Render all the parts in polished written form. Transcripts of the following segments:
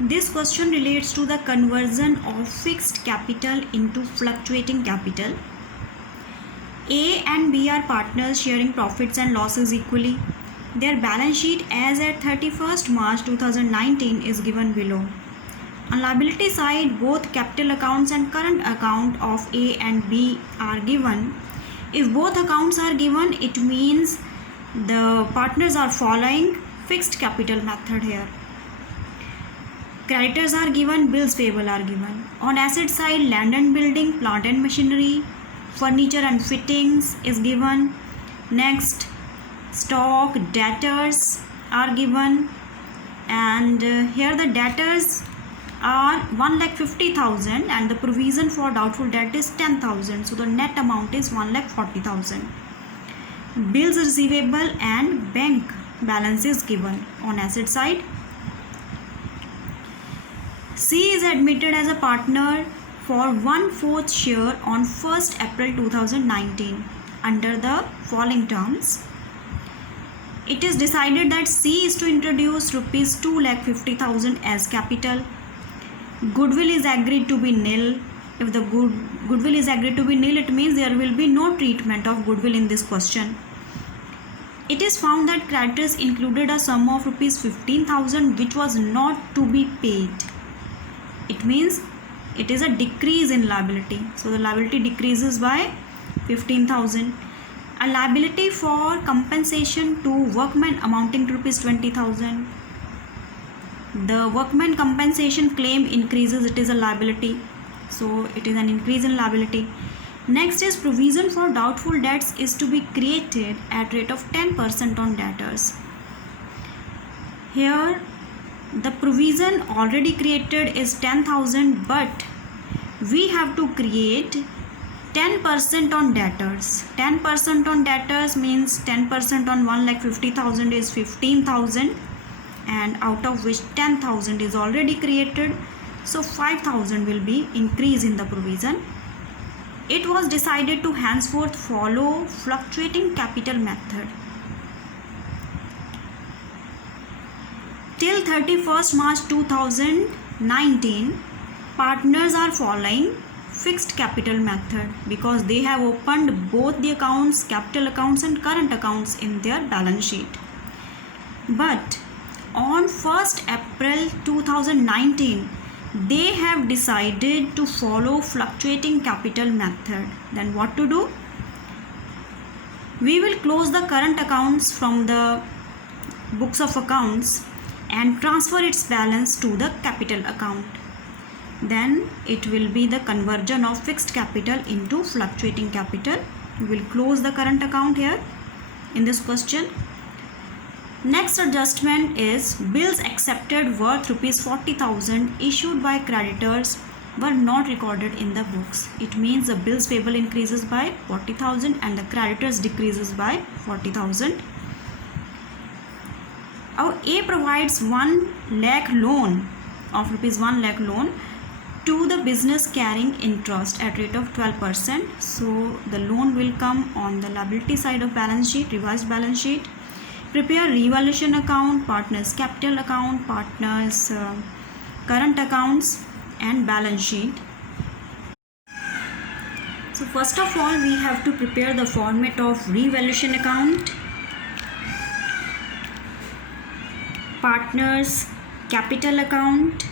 This question relates to the conversion of fixed capital into fluctuating capital. A and B are partners sharing profits and losses equally. Their balance sheet as at 31st March 2019 is given below. On liability side, both capital accounts and current account of A and B are given. If both accounts are given, it means the partners are following fixed capital method here. Creditors are given, bills payable are given. On asset side, land and building, plant and machinery, furniture and fittings is given. Next, stock, debtors are given, and here the debtors are 1,50,000 and the provision for doubtful debt is 10,000. So the net amount is 1,40,000. Bills receivable and bank balance is given on asset side. C is admitted as a partner for 1/4 share on 1st April 2019 under the following terms. It is decided that C is to introduce rupees 2,50,000 as capital. Goodwill is agreed to be nil. If the goodwill is agreed to be nil, it means there will be no treatment of goodwill in this question. It is found that creditors included a sum of rupees 15,000 which was not to be paid. It means it is a decrease in liability. So the liability decreases by 15,000. A liability for compensation to workmen amounting to rupees 20,000. The workman compensation claim increases, it is a liability. So it is an increase in liability. Next is provision for doubtful debts is to be created at rate of 10% on debtors. Here the provision already created is 10,000, but we have to create 10% on debtors. 10% on debtors means 10% on 1,50,000 is 15,000, and out of which 10,000 is already created. So 5,000 will be increase in the provision. It was decided to henceforth follow fluctuating capital method. Till 31st March 2019, partners are following fixed capital method because they have opened both the accounts, capital accounts and current accounts in their balance sheet. But on 1st April 2019, they have decided to follow fluctuating capital method. Then what to do? We will close the current accounts from the books of accounts and transfer its balance to the capital account. Then it will be the conversion of fixed capital into fluctuating capital. We will close the current account here in this question. Next adjustment is bills accepted worth rupees 40,000 issued by creditors were not recorded in the books. It means the bills payable increases by 40,000 and the creditors decreases by 40,000. Our A provides 1 lakh loan of rupees 1 lakh loan to the business carrying interest at rate of 12%. So the loan will come on the liability side of balance sheet, revised balance sheet. Prepare revaluation account, partners capital account, partners current accounts and balance sheet. So first of all, we have to prepare the format of revaluation account, partners capital account.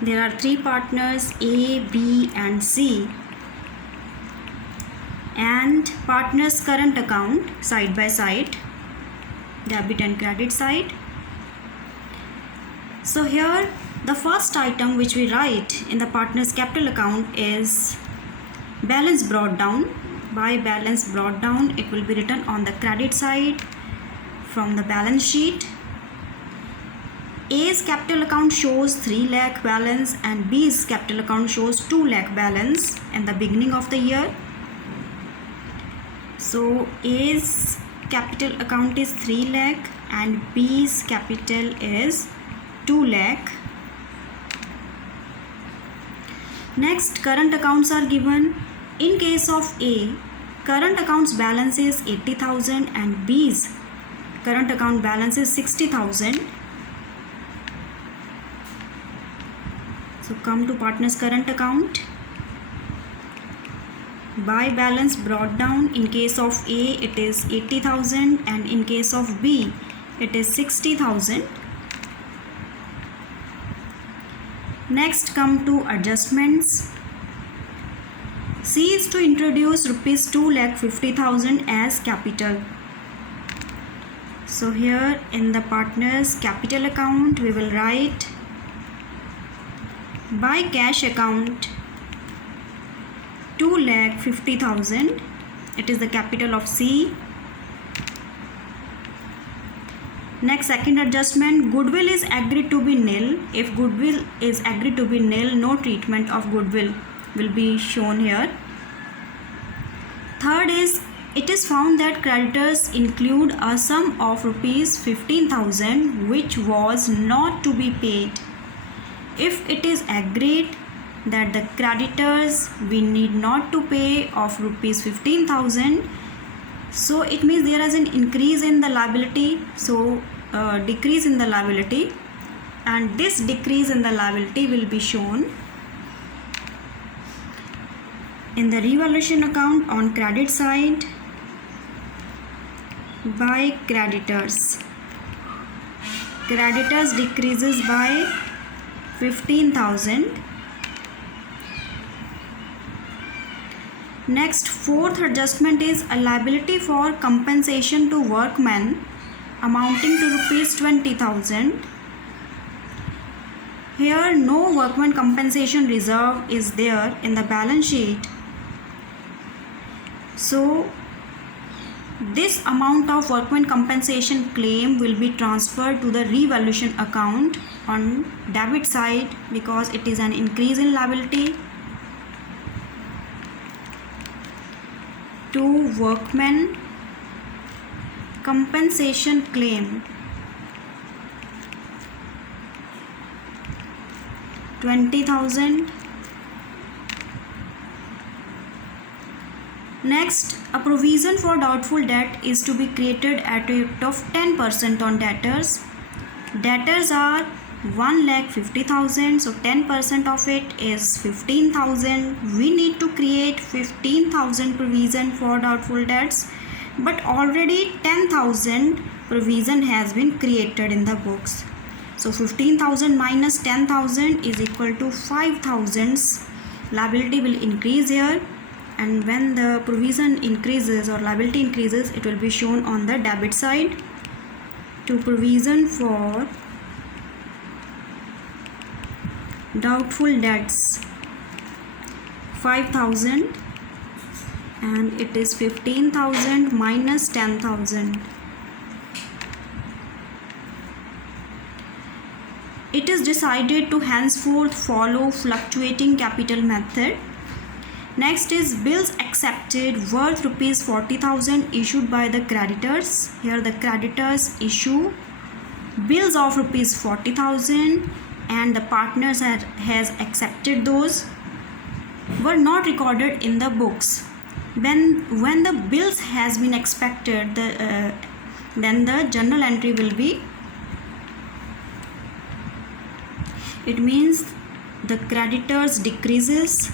There are 3 partners A, B and C, and partners current account side by side, debit and credit side. So here the first item which we write in the partners capital account is balance brought down. By balance brought down, it will be written on the credit side from the balance sheet. A's capital account shows 3 lakh balance and B's capital account shows 2 lakh balance in the beginning of the year. So A's capital account is 3 lakh and B's capital is 2 lakh. Next, current accounts are given. In case of A, current accounts balance is 80,000 and B's current account balance is 60,000. So come to partner's current account. By balance brought down, in case of A it is 80,000 and in case of B it is 60,000. Next come to adjustments. C is to introduce rupees 2,50,000 as capital. So here in the partner's capital account we will write by cash account 2,50,000. It is the capital of C. Next, second adjustment, goodwill is agreed to be nil. If goodwill is agreed to be nil, no treatment of goodwill will be shown here. Third is, it is found that creditors include a sum of rupees 15,000 which was not to be paid. If it is agreed that the creditors we need not to pay of rupees 15,000, so it means there is an increase in the liability, so decrease in the liability, and this decrease in the liability will be shown in the revaluation account on credit side by creditors. Creditors decreases by 15,000. Next, fourth adjustment is a liability for compensation to workmen amounting to rupees 20,000. Here no workman compensation reserve is there in the balance sheet. So this amount of workman compensation claim will be transferred to the revaluation account on debit side because it is an increase in liability. To workmen compensation claim 20,000. Next, a provision for doubtful debt is to be created at a rate of 10% on debtors. Debtors are 1,50,000, so 10% of it is 15,000. We need to create 15,000 provision for doubtful debts, but already 10,000 provision has been created in the books. So 15,000 minus 10,000 is equal to 5,000. Liability will increase here, and when the provision increases or liability increases, it will be shown on the debit side. To provision for doubtful debts 5,000, and it is 15,000 minus 10,000. It is decided to henceforth follow fluctuating capital method. Next is bills accepted worth rupees 40,000 issued by the creditors. Here the creditors issue bills of rupees 40,000 and the partners has accepted those, were not recorded in the books. When the bills has been expected, then the journal entry will be, it means the creditors decreases,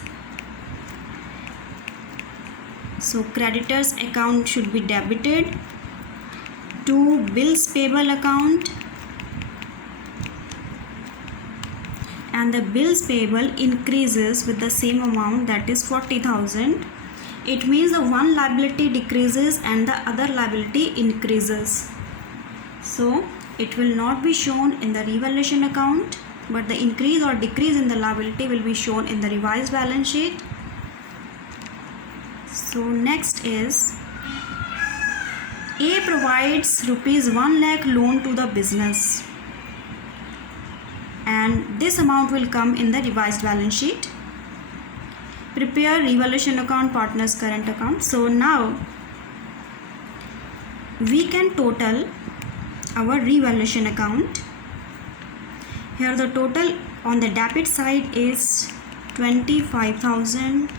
so creditors account should be debited to bills payable account, and the bills payable increases with the same amount, that is 40,000. It means the one liability decreases and the other liability increases. So it will not be shown in the revaluation account, but the increase or decrease in the liability will be shown in the revised balance sheet. So next is A provides rupees 1 lakh loan to the business, and this amount will come in the revised balance sheet. Prepare revaluation account, partners current account. So now we can total our revaluation account. Here the total on the debit side is 25,000,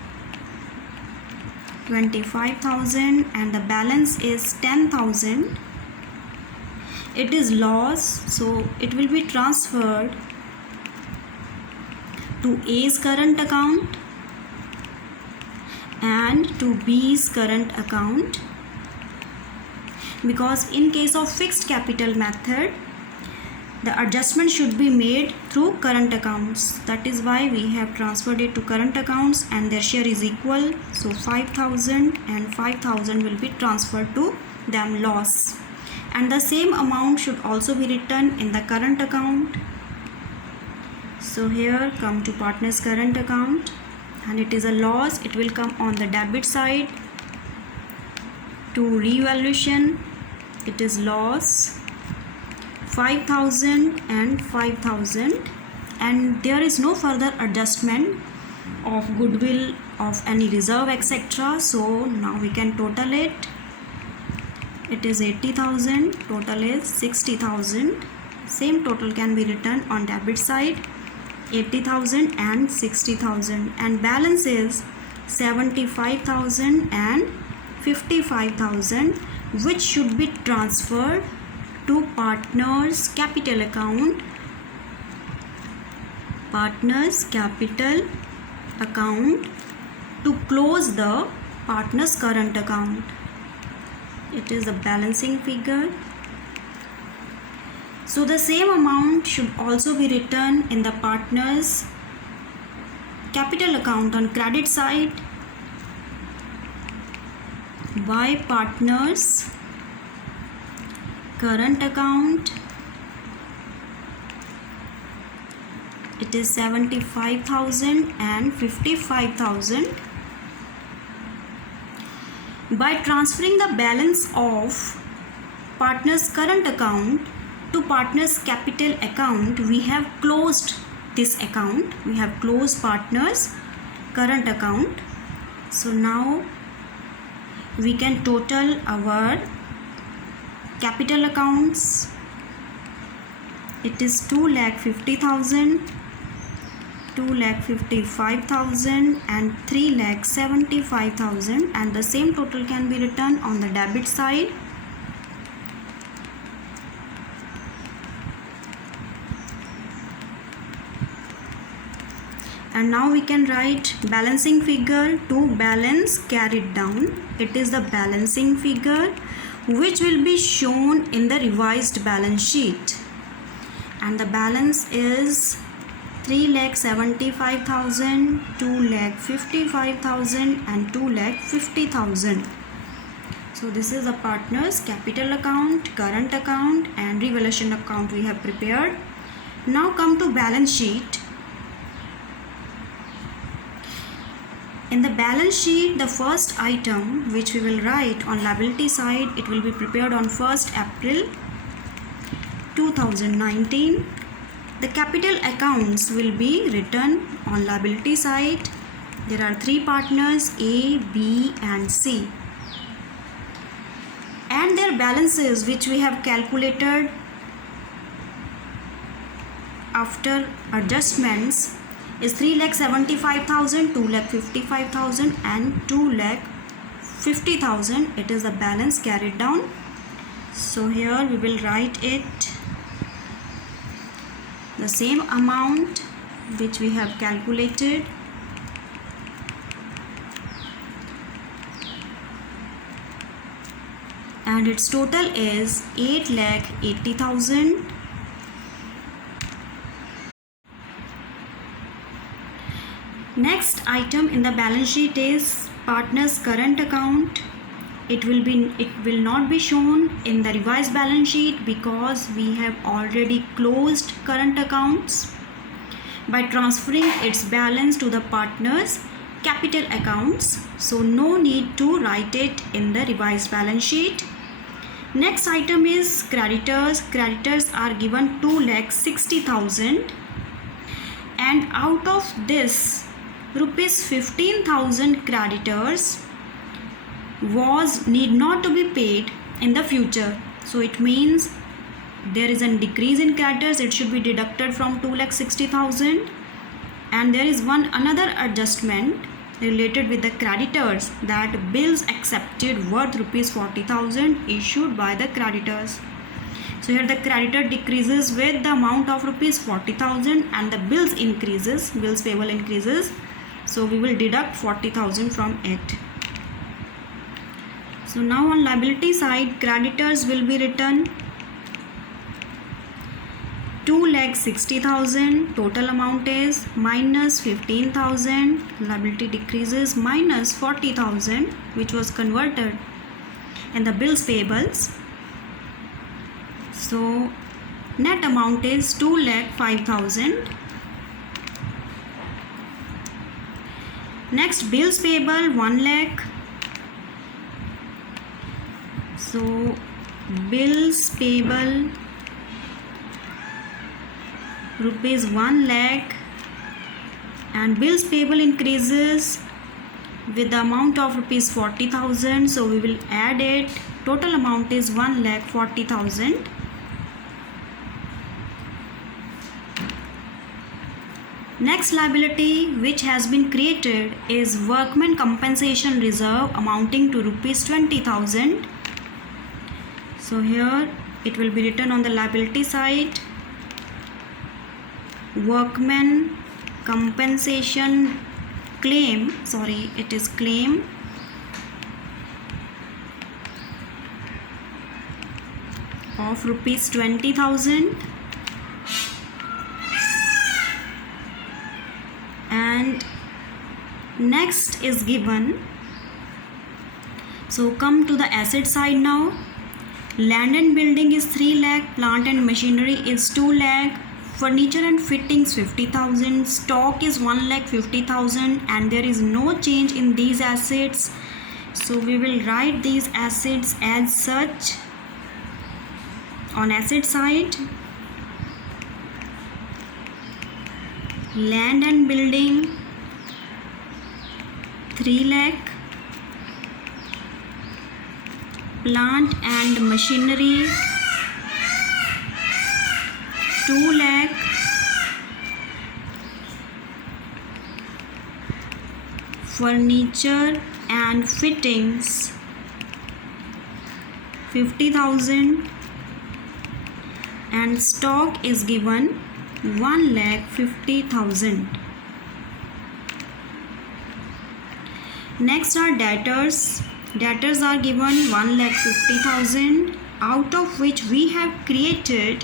and the balance is 10,000. It is loss, so it will be transferred to A's current account and to B's current account, because in case of fixed capital method the adjustment should be made through current accounts. That is why we have transferred it to current accounts and their share is equal. So 5,000 and 5,000 will be transferred to them loss. And the same amount should also be written in the current account. So here come to partner's current account and it is a loss. It will come on the debit side. To revaluation, it is loss. 5,000 and 5,000, and there is no further adjustment of goodwill, of any reserve, etc. So now we can total it. It is 80,000, total is 60,000. Same total can be written on debit side, 80,000 and 60,000, and balance is 75,000 and 55,000, which should be transferred to partners capital account, partners capital account, to close the partners current account. It is the balancing figure. So the same amount should also be written in the partners capital account on credit side by partners current account. It is 75,000 and 55,000. By transferring the balance of partners current account to partners capital account, we have closed this account. We have closed partners current account. So now we can total our capital accounts. It is 2,50,000, 2,55,000 and 3,75,000, and the same total can be written on the debit side. And now we can write balancing figure to balance carried down. It is the balancing figure which will be shown in the revised balance sheet, and the balance is 3,75,000, 2,55,000 and 2,50,000. So this is the partners capital account, current account and revaluation account we have prepared. Now come to balance sheet. In the balance sheet, the first item which we will write on liability side, it will be prepared on 1st April 2019. The capital accounts will be written on liability side. There are 3 partners, A, B and C. And their balances which we have calculated after adjustments is 3,75,000, 2,55,000 and 2,50,000. It is the balance carried down. So here we will write it, the same amount which we have calculated. And its total is 8,80,000. Next item in the balance sheet is partners current account. It will not be shown in the revised balance sheet because we have already closed current accounts by transferring its balance to the partners capital accounts. So no need to write it in the revised balance sheet. Next item is creditors. Creditors are given 2,60,000, and out of this rupees 15,000 creditors need not to be paid in the future. So it means there is a decrease in creditors. It should be deducted from 2,60,000. And there is another adjustment related with the creditors, that bills accepted worth rupees 40,000 issued by the creditors. So here the creditor decreases with the amount of rupees 40,000 and the bills payable increases. So we will deduct 40,000 from it. So now on liability side, creditors will be written 2,60,000, total amount is minus 15,000, liability decreases minus 40,000 which was converted, and the bills payables. So net amount is 2,05,000. Next, bills payable 1 lakh. So bills payable rupees 1 lakh, and bills payable increases with the amount of rupees 40,000. So we will add it. Total amount is 1,40,000. Next liability which has been created is workmen compensation reserve amounting to rupees 20,000. So here it will be written on the liability side, workmen compensation claim of rupees 20,000, and next is given. So come to the asset side now. Land and building is 3 lakh, plant and machinery is 2 lakh, furniture and fittings 50,000, stock is 1,50,000, and there is no change in these assets. So we will write these assets as such. On asset side, land and building 3 lakh, plant and machinery 2 lakh, furniture and fittings 50,000, and stock is given 1,50,000. Next are debtors. Debtors are given 1,50,000, out of which we have created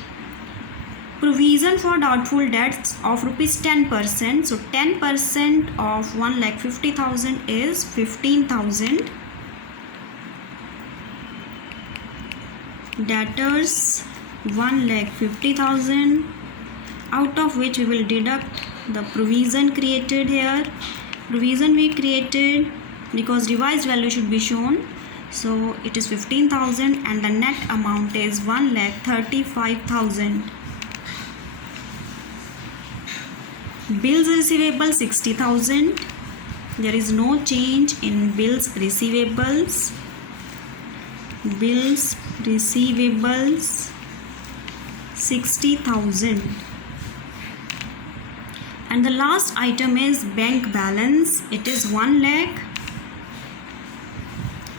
provision for doubtful debts of rupees 10%. So 10% of 1,50,000 is 15,000. Debtors 1,50,000, out of which we will deduct the provision created here. Provision we created because revised value should be shown. So it is 15,000 and the net amount is 1,35,000. Bills receivable 60,000. There is no change in bills receivables. Bills receivables 60,000. And the last item is bank balance. It is 1 lakh.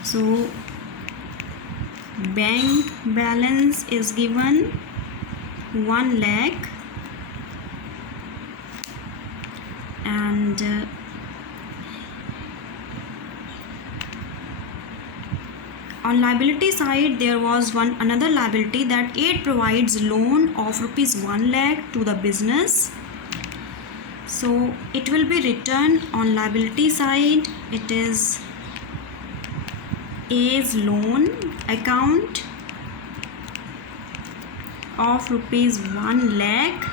So bank balance is given 1 lakh, and on liability side there was another liability that aid provides loan of rupees 1 lakh to the business. So it will be written on liability side. It is A's loan account of rupees 1 lakh,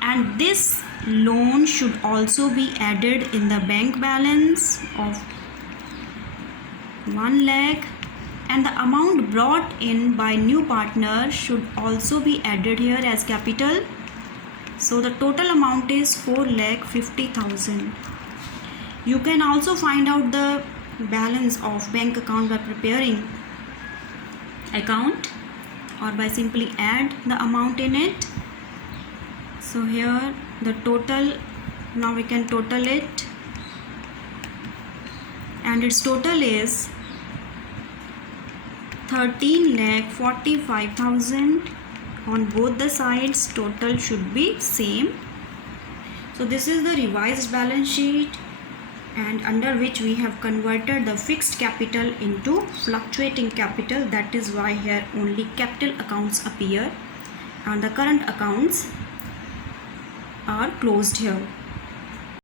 and this loan should also be added in the bank balance of 1 lakh, and the amount brought in by new partner should also be added here as capital. So the total amount is 4,50,000. You can also find out the balance of bank account by preparing account or by simply add the amount in it. So here the total, now we can total it, and its total is 13,45,000 on both the sides total should be same. So this is the revised balance sheet, and under which we have converted the fixed capital into fluctuating capital. That is why here only capital accounts appear and the current accounts are closed here.